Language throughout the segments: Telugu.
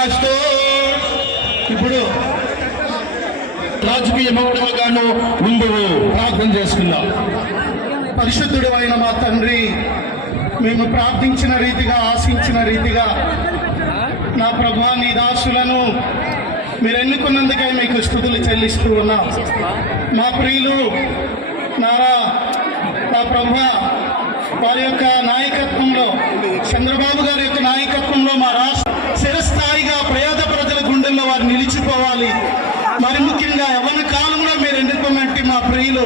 రాస్తూ ఇప్పుడు రాజకీయ మౌఢ్యగాను ముందు ప్రార్థన చేసుకుందాం. పరిశుద్ధుడు అయిన మా తండ్రి, మేము ప్రార్థించిన రీతిగా ఆశించిన రీతిగా నా ప్రభా నీ దాసులను మీరు ఎన్నుకున్నందుకై మీకు స్తుతులు చెల్లిస్తూ ఉన్నాం. మా ప్రియులు నా ప్రభా వారి యొక్క నాయకత్వంలో, చంద్రబాబు గారి యొక్క నాయకత్వంలో మా రాష్ట్ర చిరస్థాయిగా పేద ప్రజల గుండెల్లో వారు నిలిచిపోవాలి. మరి ముఖ్యంగా యవ్వన కాలంలో మీరు ఎన్నుకున్నట్టు మా ప్రియులు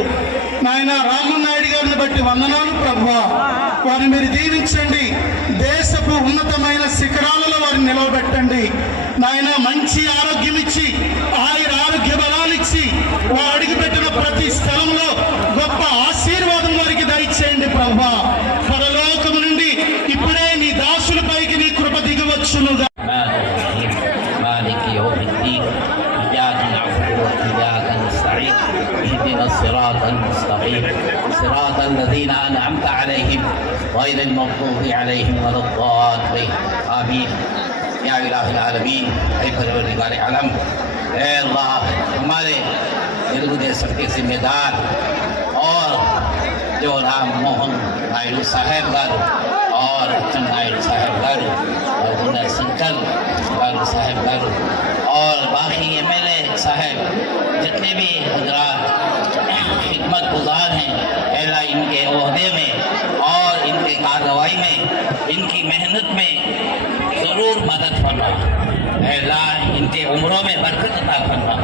నాయన రామనాయుడు గారిని బట్టి వందనాలు ప్రభువా. వారిని మీరు దీవించండి, దేశపు ఉన్నతమైన శిఖరాలలో వారిని నిలవబెట్టండి నాయన. మంచి ఆరోగ్యం ఇచ్చి ఆరోగ్య బలాలు ఇచ్చి వారు అడుగుపెట్టిన ప్రతి స్థలంలో గొప్ప ఆశీర్వాదం వారికి దయచేయండి ప్రభువా. పరలోకము నుండి ఇప్పుడే నీ దాసులపైకి నీ కృప దిగవచ్చునుగా. الصراط المستقيم صراط الذين أنعمت عليهم غير المغضوب عليهم ولا الضالين آمين या इलाही आलमीन ऐ परवरदिगार आलम। ऐ अल्लाह, हमारे तेलुगु देशम के जिम्मेदार और जो राम मोहन नायडू साहब गारू और अच्चन नायडू साहब गारू और गुना संकल गारू साहब गारू और बाकी MLA साहब जितने भी हजरात खिदमत गुजार हैं, अल्लाह इनके ओहदे में और इनके कार्रवाई में, इनकी मेहनत में ज़रूर मदद फरमा। अल्लाह इनके उम्रों में बरकत अता फरमा,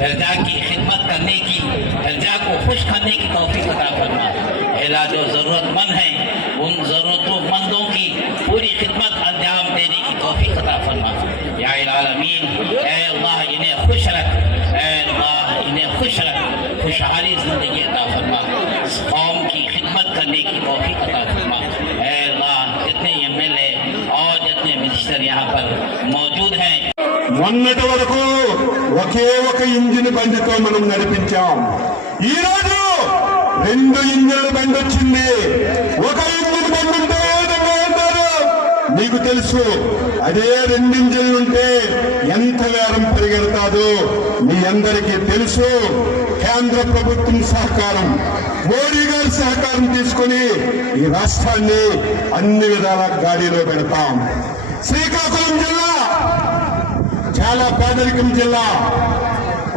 दर्जा की खिदमत करने की, दर्जा को खुश करने की तौफीक अता फरमा। अल्लाह जो ज़रूरतमंद हैं उन ज़रूरतमंदों की पूरी खिदमत अंजाम देने की तौफीक अता फरमा या आलमीन। ऐ अल्लाह इन्हें खुश रख, ऐ अल्लाह इन्हें खुश रख, खुशहाली ज़िंदगी अता फरमा, कौम की खिदमत करने की तौफीक अता फरमा। ऐ अल्लाह जितने MLA और जितने मिनिस्टर यहाँ पर मौजूद हैं, మొన్నటి వరకు ఒకే ఒక ఇంజిన్ బండితో మనం నడిపించాం. ఈ రోజు 2 ఇంజిన్ల బండి వచ్చింది. ఒక ఇంజిన్ బండి ఉంటే ఏ విధంగా ఉంటారు నీకు తెలుసు. అదే 2 ఇంజిన్లు ఉంటే ఎంత వేగం పరిగెడతాదో మీ అందరికీ తెలుసు. కేంద్ర ప్రభుత్వం సహకారం, మోడీ గారి సహకారం తీసుకుని ఈ రాష్ట్రాన్ని అన్ని విధాల గాడిలో పెడతాం. శ్రీకాకుళం జిల్లా చాలా పేదరికం జిల్లా,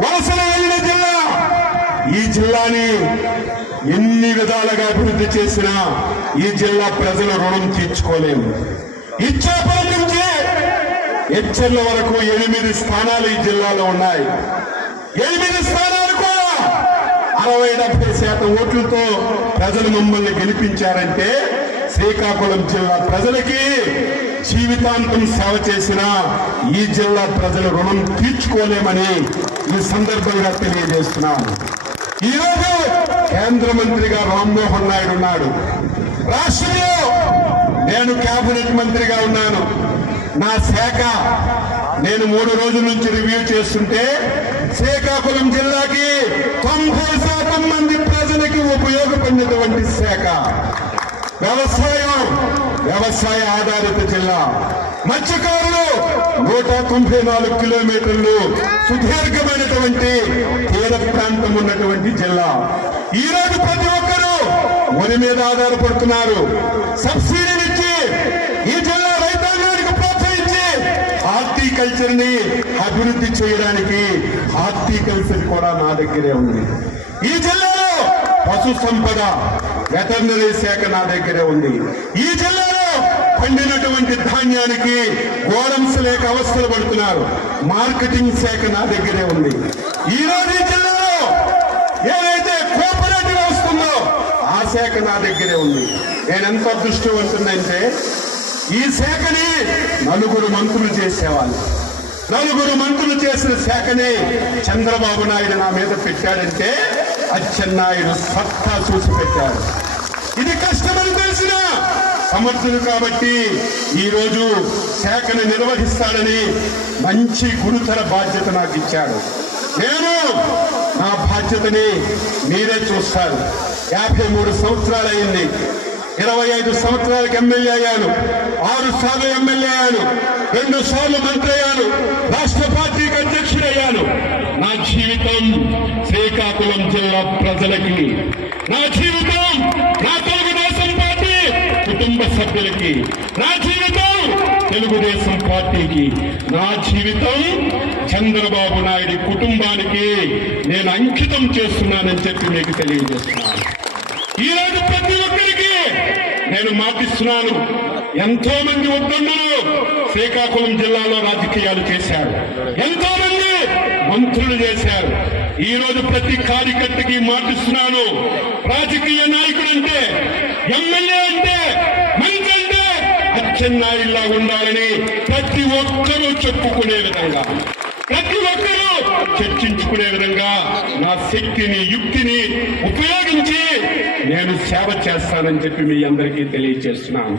వలసలు వెళ్ళిన జిల్లా. ఈ జిల్లాని ఎన్ని విధాలుగా అభివృద్ధి చేసినా ఈ జిల్లా ప్రజల రుణం తీర్చుకోలేము. ఇచ్చాపురం నుంచి హెచ్చర్ల వరకు 8 స్థానాలు ఈ జిల్లాలో ఉన్నాయి. 8 స్థానాలు కూడా 60-70% ఓట్లతో ప్రజలు మమ్మల్ని గెలిపించారంటే శ్రీకాకుళం జిల్లా ప్రజలకి జీవితాంతం సేవ చేసిన ఈ జిల్లా ప్రజల రుణం తీర్చుకోలేమని ఈ సందర్భంగా తెలియజేస్తున్నాను. ఈరోజు కేంద్ర మంత్రిగా రామ్మోహన్ నాయుడు ఉన్నాడు. రాష్ట్రంలో నేను కేబినెట్ మంత్రిగా ఉన్నాను. నా శాఖ నేను 3 రోజుల నుంచి రివ్యూ చేస్తుంటే శ్రీకాకుళం జిల్లాకి 90% మంది ప్రజలకి ఉపయోగపడినటువంటి శాఖ వ్యవసాయ ఆధారిత జిల్లా. మత్స్యకారులు 194 కిలోమీటర్లు సుదీర్ఘమైనటువంటి తీర ప్రాంతం ఉన్నటువంటి జిల్లా. ఈ రోజు ప్రతి ఒక్కరూ వరి మీద ఆధారపడుతున్నారు. సబ్సిడీనిచ్చి ఈ జిల్లా రైతాంగానికి ప్రోత్సహించి హార్టికల్చర్ ని అభివృద్ధి చేయడానికి హార్టికల్చర్ కూడా నా దగ్గరే ఉంది. ఈ జిల్లాలో పశు సంపద, వెటర్నరీ శాఖ నా దగ్గరే ఉంది. ఈ జిల్లాలో పండినటువంటి ధాన్యానికి గోడమ్స్ లేక అవస్థలు పడుతున్నారు. మార్కెటింగ్ శాఖ నా దగ్గరే ఉంది. ఈ రోజు ఈ జిల్లాలో ఏదైతే కోఆపరేటివ్ వస్తుందో ఆ శాఖ నా దగ్గరే ఉంది. నేను ఎంత అదృష్టవంతున్నంటే ఈ శాఖని 4 మంత్రులు చేసేవాళ్ళు. 4 మంత్రులు చేసిన శాఖని చంద్రబాబు నాయుడు నా మీద పెట్టాడంటే అచ్చెన్నాయుడు సత్తా చూసి పెట్టాడు. ఇది కష్టమని తెలిసిన సమర్థుడు కాబట్టి ఈ రోజు శాఖను నిర్వహిస్తాడని మంచి గురుతర బాధ్యత నాకు ఇచ్చాడు. నేను నా బాధ్యతని మీరే చూస్తారు. 53 సంవత్సరాలు అయింది. 25 సంవత్సరాలకు ఎమ్మెల్యే అయ్యాను, 6 సార్లు ఎమ్మెల్యే అయ్యాను, 2 సార్లు మంత్రి అయ్యాను, ప్రజలకి, నా జీవితం నా తెలుగుదేశం పార్టీ కుటుంబ సభ్యులకి, నా జీవితం తెలుగుదేశం పార్టీకి, నా జీవితం చంద్రబాబు నాయుడు కుటుంబానికి నేను అంకితం చేస్తున్నానని చెప్పి మీకు తెలియజేస్తున్నాను. ఈ రోజు ప్రతి ఒక్కరికి నేను మాటిస్తున్నాను. ఎంతో మంది వద్దన్నారు శ్రీకాకుళం జిల్లాలో రాజకీయాలు చేశారు, ఎంతో మంది మంత్రులు చేశారు. ఈ రోజు ప్రతి కార్యకర్తకి మాటిస్తున్నాను. రాజకీయ నాయకుడు అంటే, ఎమ్మెల్యే అంటే, మంత్రి అంటే అచ్చెన్నాయుడులా ఉండాలని ప్రతి ఒక్కరూ చెప్పుకునే విధంగా, ప్రతి ఒక్కరూ చర్చించుకునే విధంగా నా శక్తిని, యుక్తిని ఉపయోగించి నేను సేవ చేస్తానని చెప్పి మీ అందరికీ తెలియజేస్తున్నాను.